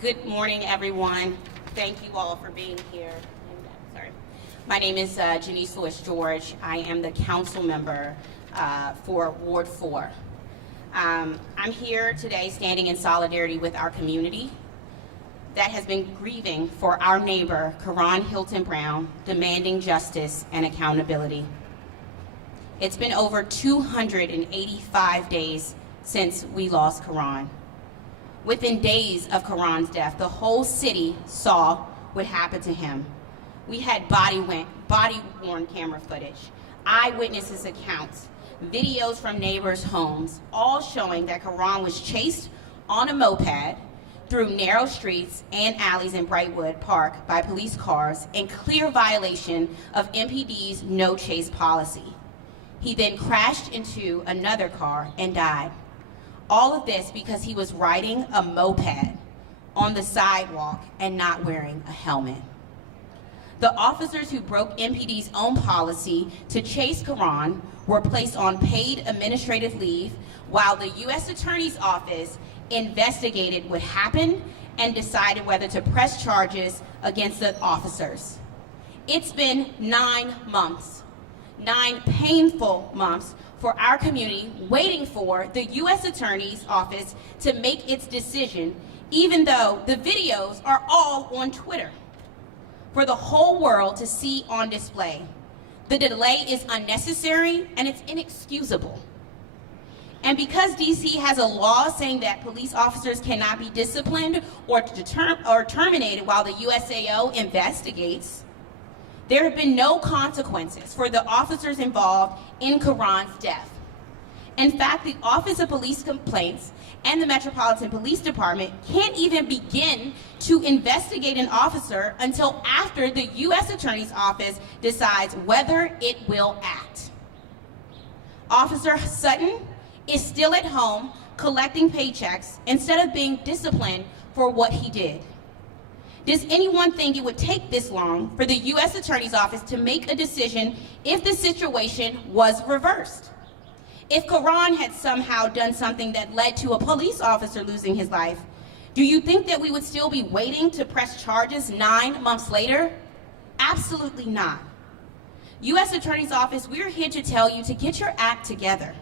Good morning, everyone. Thank you all for being here. Sorry. My name is Janiece George. I am the council member for Ward 4. I'm here today standing in solidarity with our community that has been grieving for our neighbor, Karon Hylton Brown, demanding justice and accountability. It's been over 285 days since we lost Karon. Within days of Karon's death, the whole city saw what happened to him. We had body-worn camera footage, eyewitnesses' accounts, videos from neighbors' homes, all showing that Karon was chased on a moped through narrow streets and alleys in Brightwood Park by police cars in clear violation of MPD's no chase policy. He then crashed into another car and died. All of this because he was riding a moped on the sidewalk and not wearing a helmet. The officers who broke MPD's own policy to chase Karon were placed on paid administrative leave while the U.S. Attorney's Office investigated what happened and decided whether to press charges against the officers. It's been 9 months, 9 painful months for our community waiting for the U.S. Attorney's Office to make its decision, even though the videos are all on Twitter for the whole world to see on display. The delay is unnecessary and it's inexcusable. And because DC has a law saying that police officers cannot be disciplined or terminated while the USAO investigates, there have been no consequences for the officers involved in Karon's death. In fact, the Office of Police Complaints and the Metropolitan Police Department can't even begin to investigate an officer until after the U.S. Attorney's Office decides whether it will act. Officer Sutton is still at home collecting paychecks instead of being disciplined for what he did. Does anyone think it would take this long for the U.S. Attorney's Office to make a decision if the situation was reversed? If Karon had somehow done something that led to a police officer losing his life, do you think that we would still be waiting to press charges 9 months later? Absolutely not. U.S. Attorney's Office, we're here to tell you to get your act together.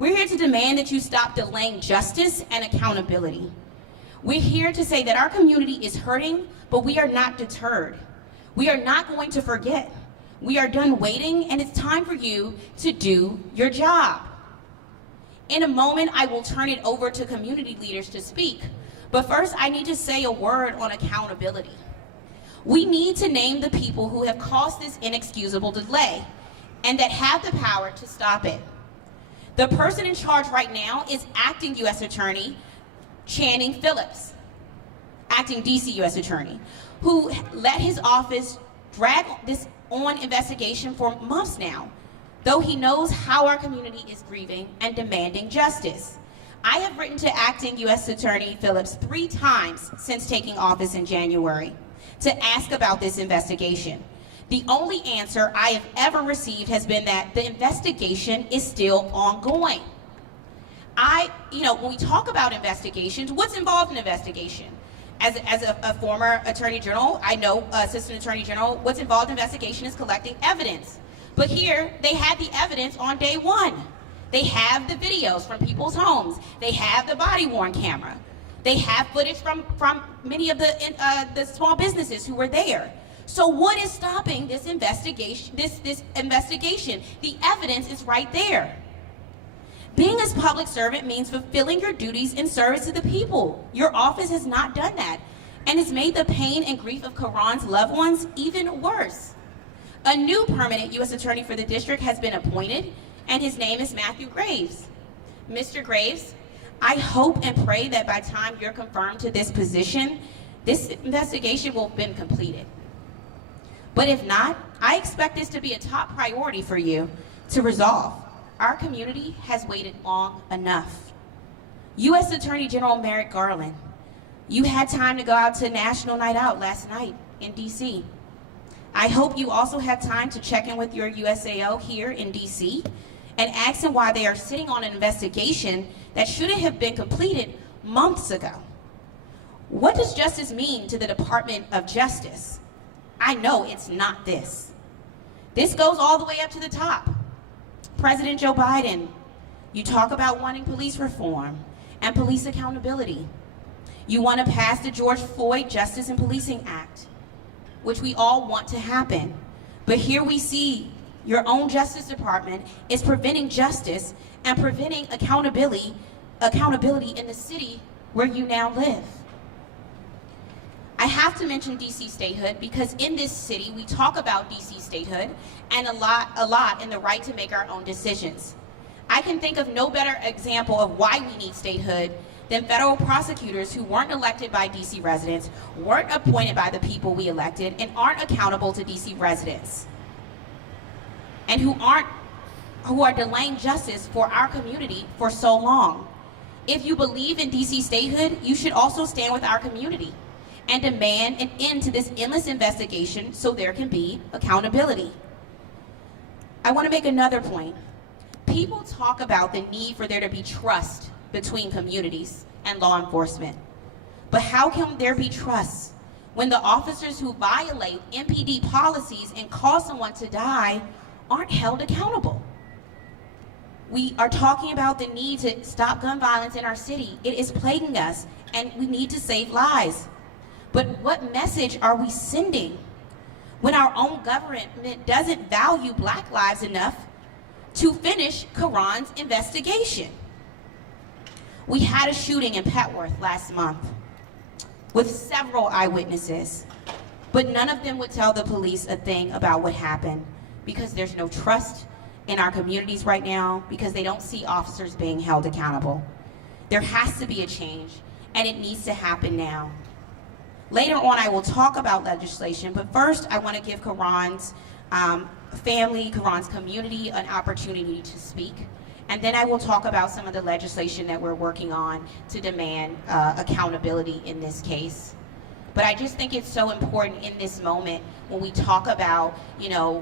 We're here to demand that you stop delaying justice and accountability. We're here to say that our community is hurting, but we are not deterred. We are not going to forget. We are done waiting, and it's time for you to do your job. In a moment, I will turn it over to community leaders to speak, but first I need to say a word on accountability. We need to name the people who have caused this inexcusable delay and that have the power to stop it. The person in charge right now is acting U.S. Attorney Channing Phillips, acting DC U.S. Attorney, who let his office drag this on investigation for months now, though he knows how our community is grieving and demanding justice. I have written to acting U.S. Attorney Phillips 3 times since taking office in January to ask about this investigation. The only answer I have ever received has been that the investigation is still ongoing. When we talk about investigations, what's involved in investigation? As a former Attorney General, I know Assistant Attorney General, what's involved in investigation is collecting evidence. But here, they had the evidence on day 1. They have the videos from people's homes. They have the body-worn camera. They have footage from many of the small businesses who were there. So what is stopping this investigation? This investigation? The evidence is right there. Being a public servant means fulfilling your duties in service to the people. Your office has not done that, and it's made the pain and grief of Karon's loved ones even worse. A new permanent U.S. Attorney for the district has been appointed, and his name is Matthew Graves. Mr. Graves, I hope and pray that by the time you're confirmed to this position, this investigation will have been completed. But if not, I expect this to be a top priority for you to resolve. Our community has waited long enough. U.S. Attorney General Merrick Garland, you had time to go out to National Night Out last night in D.C. I hope you also had time to check in with your USAO here in D.C. and ask them why they are sitting on an investigation that should have been completed months ago. What does justice mean to the Department of Justice? I know it's not this. This goes all the way up to the top. President Joe Biden, you talk about wanting police reform and police accountability. You want to pass the George Floyd Justice and Policing Act, which we all want to happen. But here we see your own Justice Department is preventing justice and preventing accountability in the city where you now live. I have to mention DC statehood because in this city we talk about DC statehood and a lot in the right to make our own decisions. I can think of no better example of why we need statehood than federal prosecutors who weren't elected by DC residents, weren't appointed by the people we elected, and aren't accountable to DC residents, and who are delaying justice for our community for so long. If you believe in DC statehood, you should also stand with our community and demand an end to this endless investigation so there can be accountability. I want to make another point. People talk about the need for there to be trust between communities and law enforcement. But how can there be trust when the officers who violate MPD policies and cause someone to die aren't held accountable? We are talking about the need to stop gun violence in our city. It is plaguing us, and we need to save lives. But what message are we sending when our own government doesn't value Black lives enough to finish Karon's investigation? We had a shooting in Petworth last month with several eyewitnesses, but none of them would tell the police a thing about what happened because there's no trust in our communities right now because they don't see officers being held accountable. There has to be a change, and it needs to happen now. Later on, I will talk about legislation, but first I want to give Karon's family, Karon's community an opportunity to speak. And then I will talk about some of the legislation that we're working on to demand accountability in this case. But I just think it's so important in this moment when we talk about,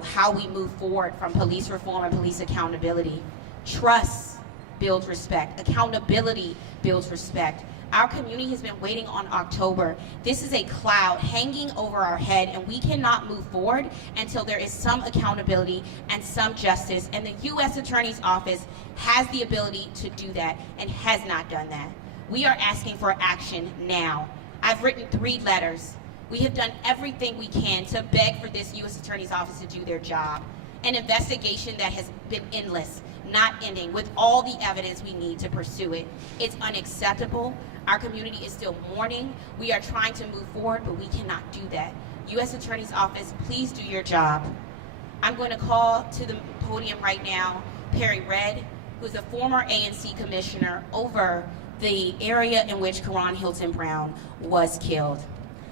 how we move forward from police reform and police accountability. Trust builds respect. Accountability builds respect. Our community has been waiting on October. This is a cloud hanging over our head, and we cannot move forward until there is some accountability and some justice. And the U.S. Attorney's Office has the ability to do that and has not done that. We are asking for action now. I've written 3 letters. We have done everything we can to beg for this U.S. Attorney's Office to do their job. An investigation that has been endless, not ending, with all the evidence we need to pursue it. It's unacceptable. Our community is still mourning. We are trying to move forward, but we cannot do that. U.S. Attorney's Office, please do your job. I'm going to call to the podium right now Perry Red, who's a former ANC commissioner over the area in which Karon Hylton Brown was killed.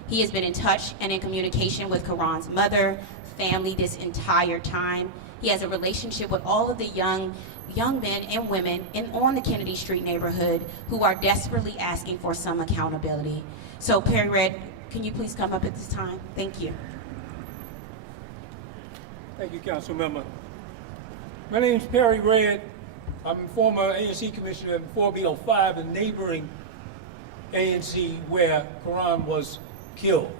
He has been in touch and in communication with Karon's mother, family this entire time. He has a relationship with all of the young men and women on the Kennedy Street neighborhood who are desperately asking for some accountability. So Perry Red, can you please come up at this time? Thank you. Thank you, Council Member. My name is Perry Red. I'm former ANC Commissioner in 4B05, a neighboring ANC where Karon was killed.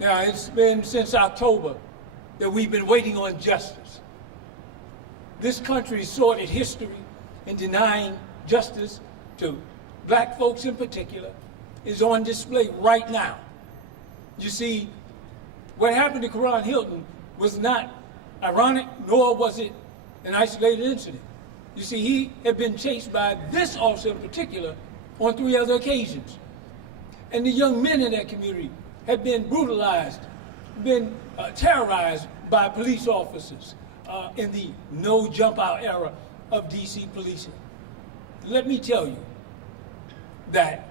Now, it's been since October that we've been waiting on justice. This country's sordid history in denying justice to Black folks in particular is on display right now. You see, what happened to Karon Hylton was not ironic, nor was it an isolated incident. You see, he had been chased by this officer in particular on 3 other occasions. And the young men in that community had been brutalized, been terrorized by police officers in the no jump out era of DC policing. Let me tell you that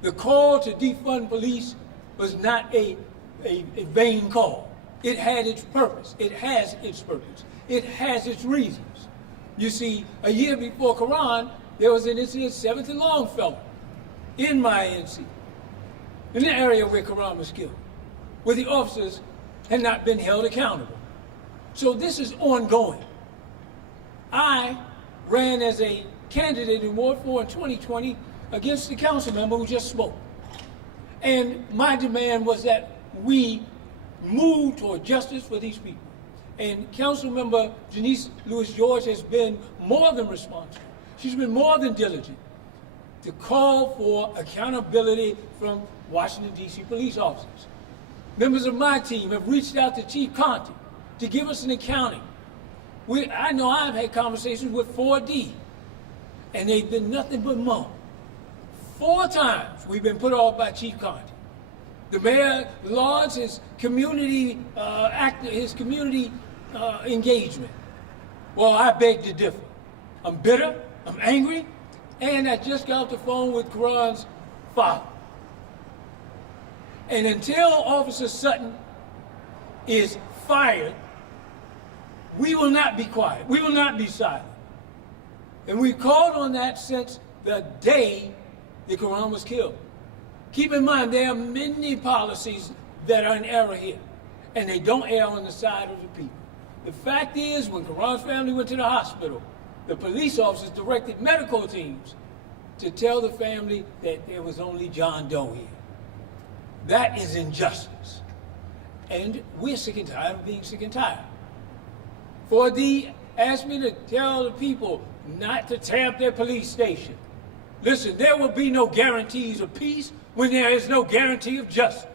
the call to defund police was not a vain call. It had its purpose. It has its purpose. It has its reasons. You see, a year before Karon, there was an incident 7th and Longfellow in my ANC, in the area where Karon was killed, where the officers had not been held accountable. So this is ongoing. I ran as a candidate in Ward 4 in 2020 against the council member who just spoke. And my demand was that we move toward justice for these people. And Councilmember Janiece Lewis-George has been more than responsible. She's been more than diligent to call for accountability from Washington, D.C. police officers. Members of my team have reached out to Chief Conte to give us an accounting. I know I've had conversations with 4D, and they've been nothing but more. 4 times we've been put off by Chief Conte. The mayor lauds his community engagement. Well, I beg to differ. I'm bitter, I'm angry, and I just got off the phone with Karon's father. And until Officer Sutton is fired, we will not be quiet. We will not be silent. And we've called on that since the day that Karon was killed. Keep in mind, there are many policies that are in error here, and they don't err on the side of the people. The fact is, when Karon's family went to the hospital, the police officers directed medical teams to tell the family that there was only John Doe here. That is injustice. And we're sick and tired of being sick and tired. 4D asked me to tell the people not to tear up their police station. Listen, there will be no guarantees of peace when there is no guarantee of justice.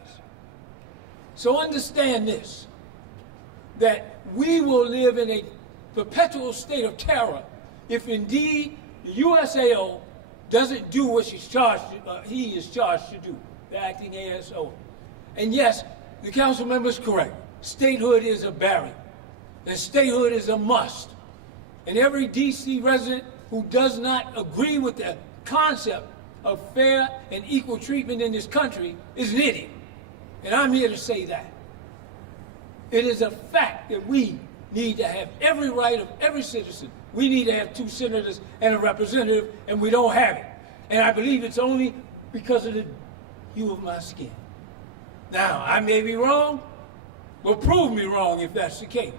So understand this, that we will live in a perpetual state of terror if indeed the USAO doesn't do what he is charged to do, the acting ASO. And yes, the council member is correct. Statehood is a barrier, and statehood is a must. And every DC resident who does not agree with the concept of fair and equal treatment in this country is an idiot. And I'm here to say that. It is a fact that we need to have every right of every citizen. We need to have 2 senators and a representative, and we don't have it. And I believe it's only because of the hue of my skin. Now, I may be wrong, but prove me wrong if that's the case.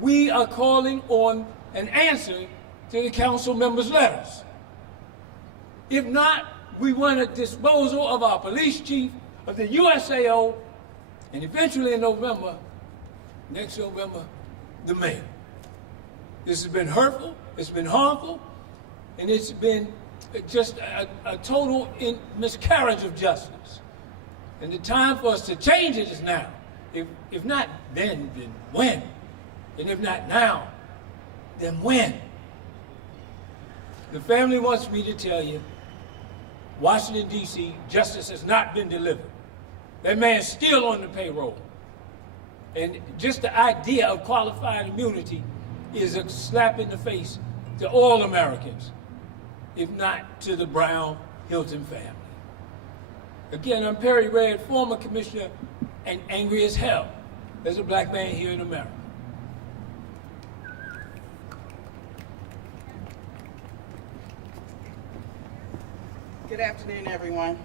We are calling on an answer to the council members' letters. If not, we want a disposal of our police chief, of the USAO, and eventually in November, next November, the mayor. This has been hurtful, it's been harmful, and it's been just a total miscarriage of justice. And the time for us to change it is now. If not then when? And if not now, then when? The family wants me to tell you, Washington, D.C., justice has not been delivered. That man's still on the payroll. And just the idea of qualified immunity is a slap in the face to all Americans, if not to the Brown Hylton family. Again, I'm Perry Red, former commissioner, and angry as hell as a black man here in America. Good afternoon, everyone.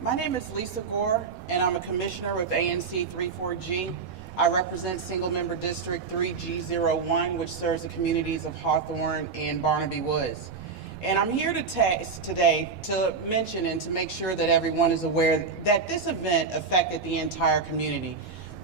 My name is Lisa Gore, and I'm a commissioner with ANC 34G. I represent single-member District 3G01, which serves the communities of Hawthorne and Barnaby Woods. And I'm here today to mention and to make sure that everyone is aware that this event affected the entire community.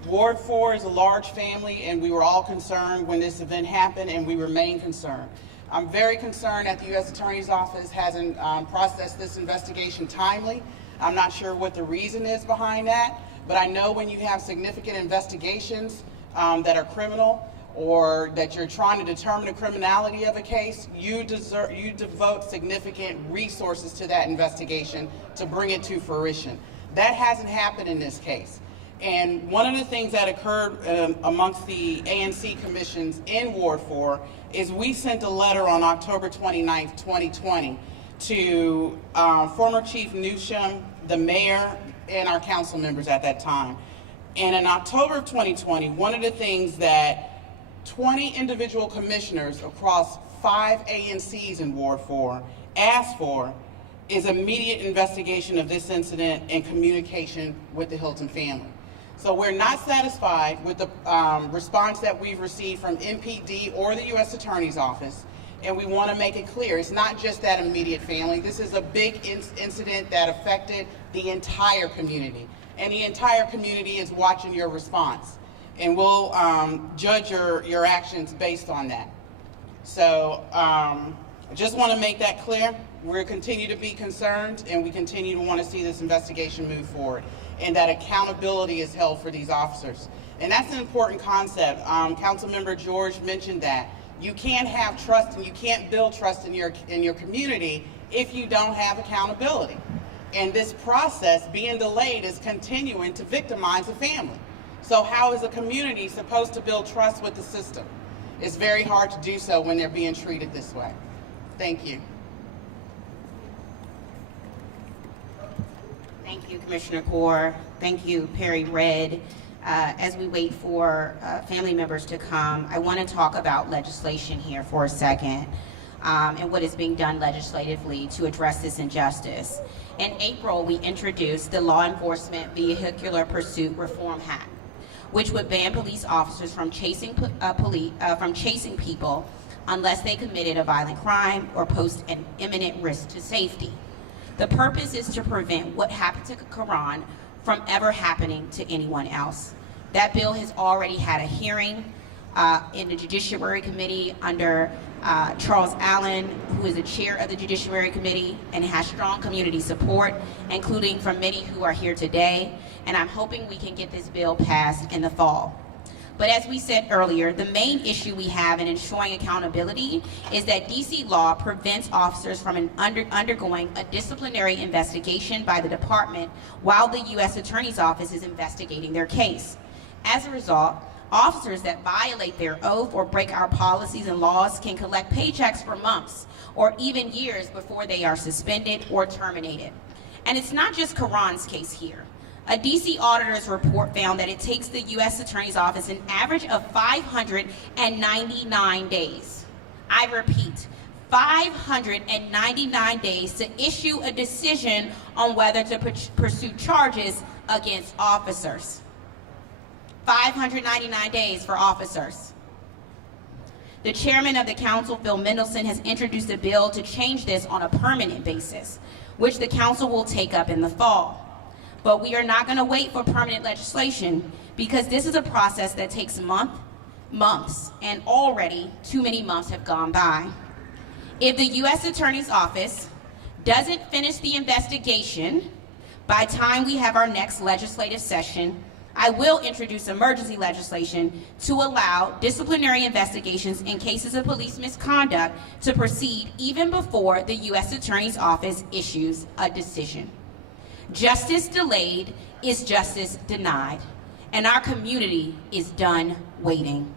Ward 4 is a large family, and we were all concerned when this event happened, and we remain concerned. I'm very concerned that the U.S. Attorney's Office hasn't processed this investigation timely. I'm not sure what the reason is behind that, but I know when you have significant investigations that are criminal or that you're trying to determine the criminality of a case, you devote significant resources to that investigation to bring it to fruition. That hasn't happened in this case. And one of the things that occurred amongst the ANC commissions in Ward 4 is we sent a letter on October 29th, 2020 to former Chief Newsham, the mayor, and our council members at that time. And in October of 2020, one of the things that 20 individual commissioners across 5 ANCs in Ward 4 asked for is immediate investigation of this incident and communication with the Hylton family. So we're not satisfied with the response that we've received from MPD or the U.S. Attorney's Office, And we want to make it clear, it's not just that immediate family. This is a big incident that affected the entire community. And the entire community is watching your response. And we'll judge your actions based on that. So I just want to make that clear. We'll continue to be concerned, and we continue to want to see this investigation move forward, and that accountability is held for these officers. And that's an important concept. Councilmember George mentioned that. You can't have trust and you can't build trust in your community if you don't have accountability. And this process being delayed is continuing to victimize a family. So how is a community supposed to build trust with the system? It's very hard to do so when they're being treated this way. Thank you. Thank you, Commissioner Gore. Thank you, Perry Red. As we wait for family members to come, I want to talk about legislation here for a second and what is being done legislatively to address this injustice. In April, we introduced the Law Enforcement Vehicular Pursuit Reform Act, which would ban police officers from chasing people unless they committed a violent crime or posed an imminent risk to safety. The purpose is to prevent what happened to Karon from ever happening to anyone else. That bill has already had a hearing in the Judiciary Committee under Charles Allen, who is the chair of the Judiciary Committee, and has strong community support, including from many who are here today. And I'm hoping we can get this bill passed in the fall. But as we said earlier, the main issue we have in ensuring accountability is that DC law prevents officers from undergoing a disciplinary investigation by the department while the U.S. Attorney's Office is investigating their case. As a result, officers that violate their oath or break our policies and laws can collect paychecks for months or even years before they are suspended or terminated. And it's not just Karon's case here. A DC auditor's report found that it takes the U.S. Attorney's Office an average of 599 days. I repeat, 599 days to issue a decision on whether to pursue charges against officers. 599 days for officers. The chairman of the council, Phil Mendelson, has introduced a bill to change this on a permanent basis, which the council will take up in the fall. But we are not going to wait for permanent legislation because this is a process that takes months, and already too many months have gone by. If the U.S. Attorney's Office doesn't finish the investigation by the time we have our next legislative session, I will introduce emergency legislation to allow disciplinary investigations in cases of police misconduct to proceed even before the U.S. Attorney's Office issues a decision. Justice delayed is justice denied, and our community is done waiting.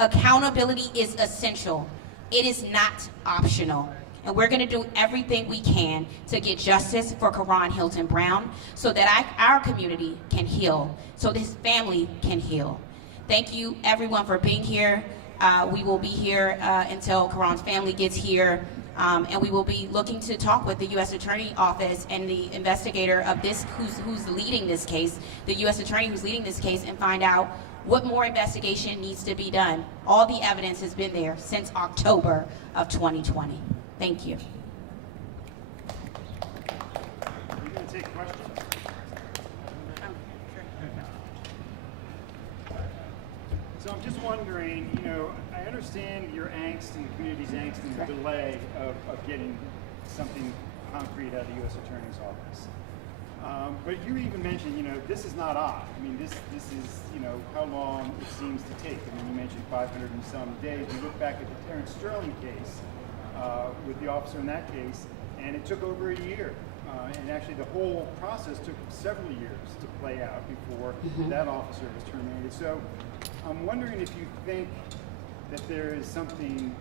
Accountability is essential. It is not optional. And we're going to do everything we can to get justice for Karon Hylton Brown so that our community can heal, so his family can heal. Thank you, everyone, for being here. We will be here until Karon's family gets here. And we will be looking to talk with the U.S. Attorney Office and the investigator of this, who's leading this case, the U.S. Attorney who's leading this case, and find out what more investigation needs to be done. All the evidence has been there since October of 2020. Thank you. Are you going to take questions? So I'm just wondering, I understand your angst and the community's angst and the delay of getting something concrete out of the U.S. Attorney's Office. But you even mentioned, this is not odd. I mean, this is, how long it seems to take. I mean, you mentioned 500 and some days. You look back at the Terrence Sterling case with the officer in that case, and it took over a year. And actually the whole process took several years to play out before that officer was terminated. So I'm wondering if you think that there is something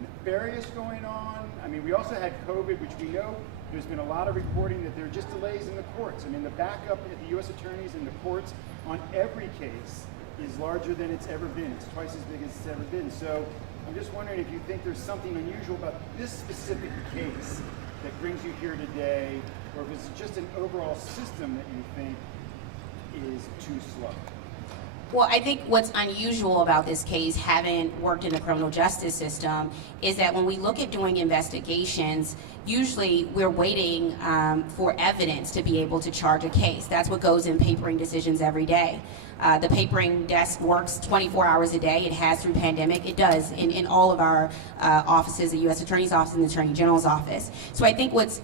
nefarious going on. I mean, we also had COVID, which we know there's been a lot of reporting that there are just delays in the courts. I mean, the backup at the U.S. attorneys in the courts on every case is larger than it's ever been. It's twice as big as it's ever been. So I'm just wondering if you think there's something unusual about this specific case that brings you here today, or if it's just an overall system that you think is too slow. Well, I think what's unusual about this case, having worked in the criminal justice system, is that when we look at doing investigations, usually we're waiting for evidence to be able to charge a case. That's what goes in papering decisions every day. The papering desk works 24 hours a day. It has through pandemic. It does in all of our offices, the U.S. Attorney's Office and the Attorney General's Office. So I think what's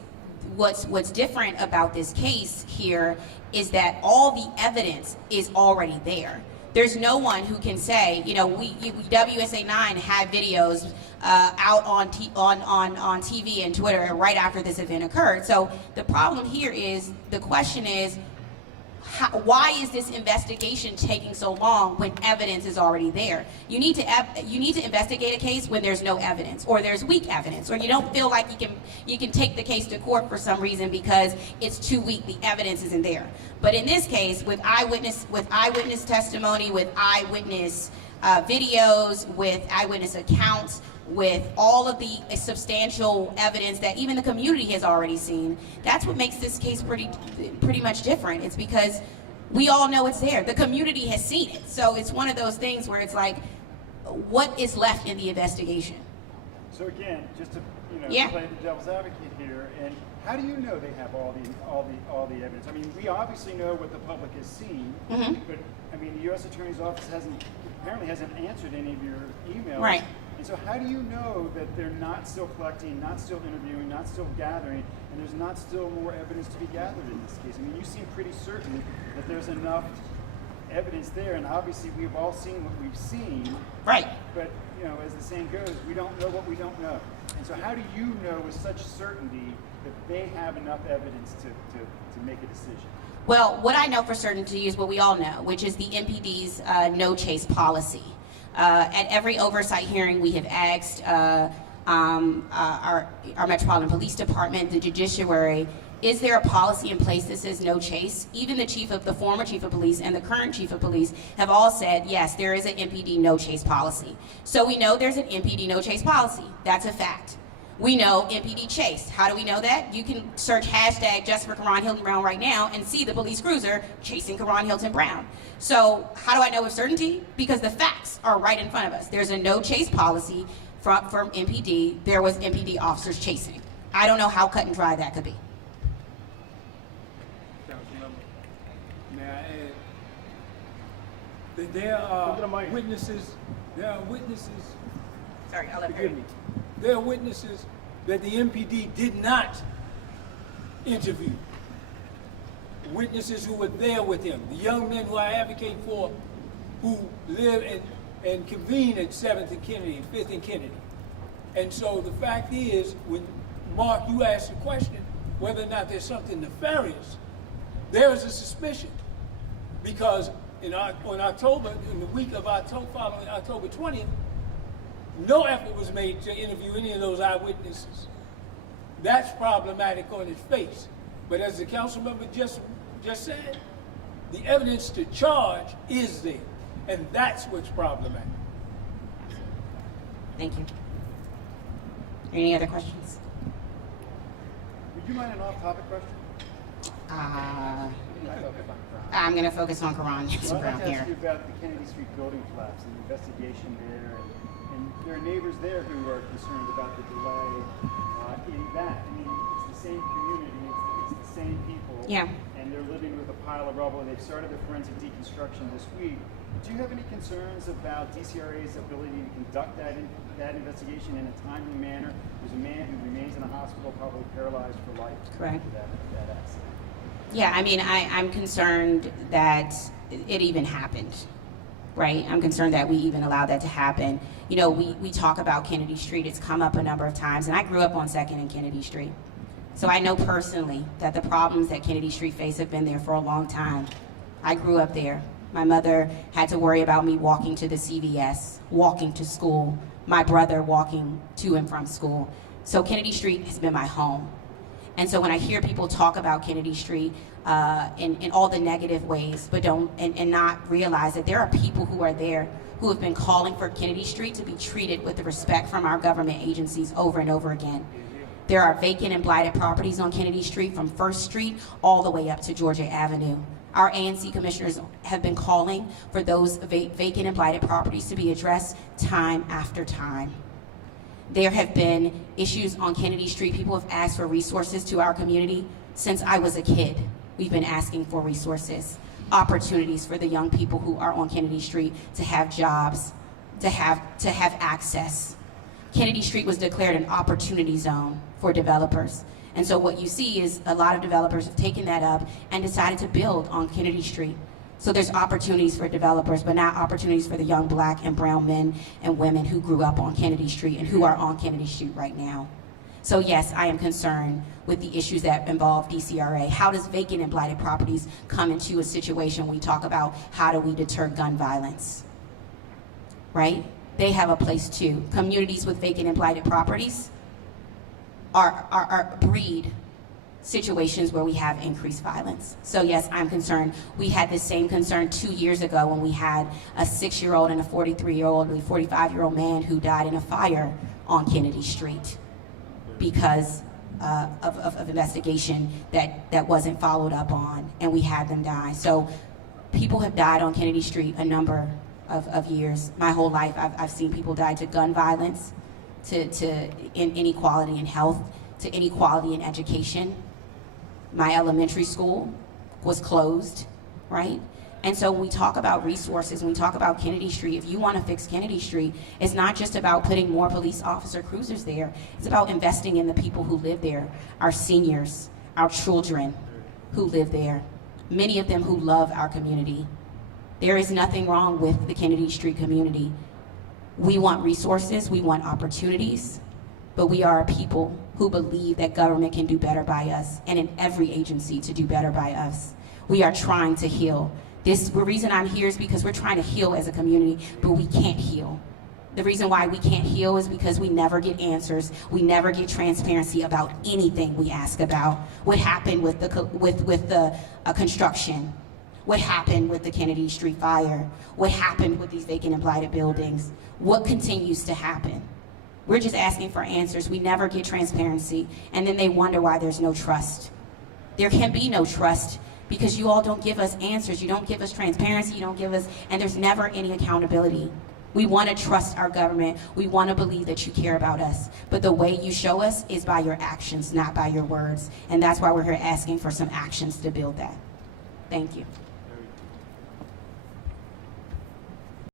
different about this case here is that all the evidence is already there. There's no one who can say, you know, WSA 9 had videos out on TV and Twitter right after this event occurred. So the problem here is, the question is, why is this investigation taking so long when evidence is already there? You need to investigate a case when there's no evidence, or there's weak evidence, or you don't feel like you can take the case to court for some reason because it's too weak, the evidence isn't there. But in this case, with eyewitness testimony, with eyewitness videos, with eyewitness accounts, with all of the substantial evidence that even the community has already seen, that's what makes this case pretty much different. It's because we all know it's there. The community has seen it. So it's one of those things where it's like, what is left in the investigation? So again, just to Yeah. play the devil's advocate here, and how do you know they have all the evidence? I mean, we obviously know what the public has seen, but I mean, the U.S. Attorney's Office apparently hasn't answered any of your emails. Right. And so how do you know that they're not still collecting, not still interviewing, not still gathering, and there's not still more evidence to be gathered in this case? I mean, you seem pretty certain that there's enough evidence there, and obviously we've all seen what we've seen. Right. But, you know, as the saying goes, we don't know what we don't know. And so how do you know with such certainty that they have enough evidence to make a decision? Well, what I know for certainty is what we all know, which is the MPD's no chase policy. At every oversight hearing, we have asked our Metropolitan Police Department, the judiciary, is there a policy in place that says no chase? Even the former chief of police and the current chief of police have all said, yes, there is an MPD no chase policy. So we know there's an MPD no chase policy. That's a fact. We know MPD chase. How do we know that? You can search hashtag just for Karon Hylton Brown right now and see the police cruiser chasing Karon Hylton Brown. So how do I know with certainty? Because the facts are right in front of us. There's a no chase policy from MPD. There was MPD officers chasing. I don't know how cut and dry that could be. Councilmember, may I add that there are witnesses, Sorry, I'll let forgive me, there are witnesses that the MPD did not interview. Witnesses who were there with him, the young men who I advocate for, who live and convene at 7th and Kennedy, and 5th and Kennedy. And so the fact is, when Mark, you asked the question whether or not there's something nefarious, there is a suspicion. Because in October, in the week of October, following October 20th, no effort was made to interview any of those eyewitnesses. That's problematic on its face. But as the council member just said, the evidence to charge is there. And that's what's problematic. Thank you. Any other questions? Would you mind an off-topic question? I'm going to focus on Karon Well, I'd Brown like to here. ask you about the Kennedy Street building collapse and the investigation there, and there are neighbors there who are concerned about the delay in that. I mean, it's the same community, it's the same people, Yeah. and they're living with a pile of rubble. They've started the forensic deconstruction this week. Do you have any concerns about DCRA's ability to conduct that investigation in a timely manner? There's a man who remains in a hospital, probably paralyzed for life. Correct. After that accident. Yeah, I mean, I'm concerned that it even happened, right? I'm concerned that we even allowed that to happen. You know, we talk about Kennedy Street. It's come up a number of times, and I grew up on 2nd and Kennedy Street. So I know personally that the problems that Kennedy Street faced have been there for a long time. I grew up there. My mother had to worry about me walking to the CVS, walking to school, my brother walking to and from school. So Kennedy Street has been my home. And so when I hear people talk about Kennedy Street in all the negative ways, but and not realize that there are people who are there who have been calling for Kennedy Street to be treated with the respect from our government agencies over and over again. There are vacant and blighted properties on Kennedy Street from 1st Street all the way up to Georgia Avenue. Our ANC commissioners have been calling for those vacant and blighted properties to be addressed time after time. There have been issues on Kennedy Street. People have asked for resources to our community. Since I was a kid, we've been asking for resources, opportunities for the young people who are on Kennedy Street to have jobs, to have access. Kennedy Street was declared an opportunity zone for developers. And so what you see is a lot of developers have taken that up and decided to build on Kennedy Street. So there's opportunities for developers, but not opportunities for the young black and brown men and women who grew up on Kennedy Street and who are on Kennedy Street right now. So yes, I am concerned with the issues that involve DCRA. How does vacant and blighted properties come into a situation when we talk about how do we deter gun violence, right? They have a place too. Communities with vacant and blighted properties are breed situations where we have increased violence. So yes, I'm concerned. We had the same concern 2 years ago when we had a 6-year-old and a 43-year-old and a 45-year-old man who died in a fire on Kennedy Street because of investigation that wasn't followed up on, and we had them die. So people have died on Kennedy Street a number of years. My whole life, I've seen people die to gun violence, to inequality in health, to inequality in education. My elementary school was closed, right? And so when we talk about resources, when we talk about Kennedy Street, if you want to fix Kennedy Street, it's not just about putting more police officer cruisers there. It's about investing in the people who live there, our seniors, our children who live there, many of them who love our community. There is nothing wrong with the Kennedy Street community. We want resources, we want opportunities, but we are a people who believe that government can do better by us, and in every agency to do better by us. We are trying to heal. The reason I'm here is because we're trying to heal as a community, but we can't heal. The reason why we can't heal is because we never get answers. We never get transparency about anything we ask about. What happened with the construction? What happened with the Kennedy Street fire? What happened with these vacant and blighted buildings? What continues to happen? We're just asking for answers. We never get transparency, and then they wonder why there's no trust. There can be no trust because you all don't give us answers. You don't give us transparency. You don't give us, and there's never any accountability. We want to trust our government. We want to believe that you care about us. But the way you show us is by your actions, not by your words. And that's why we're here asking for some actions to build that. Thank you.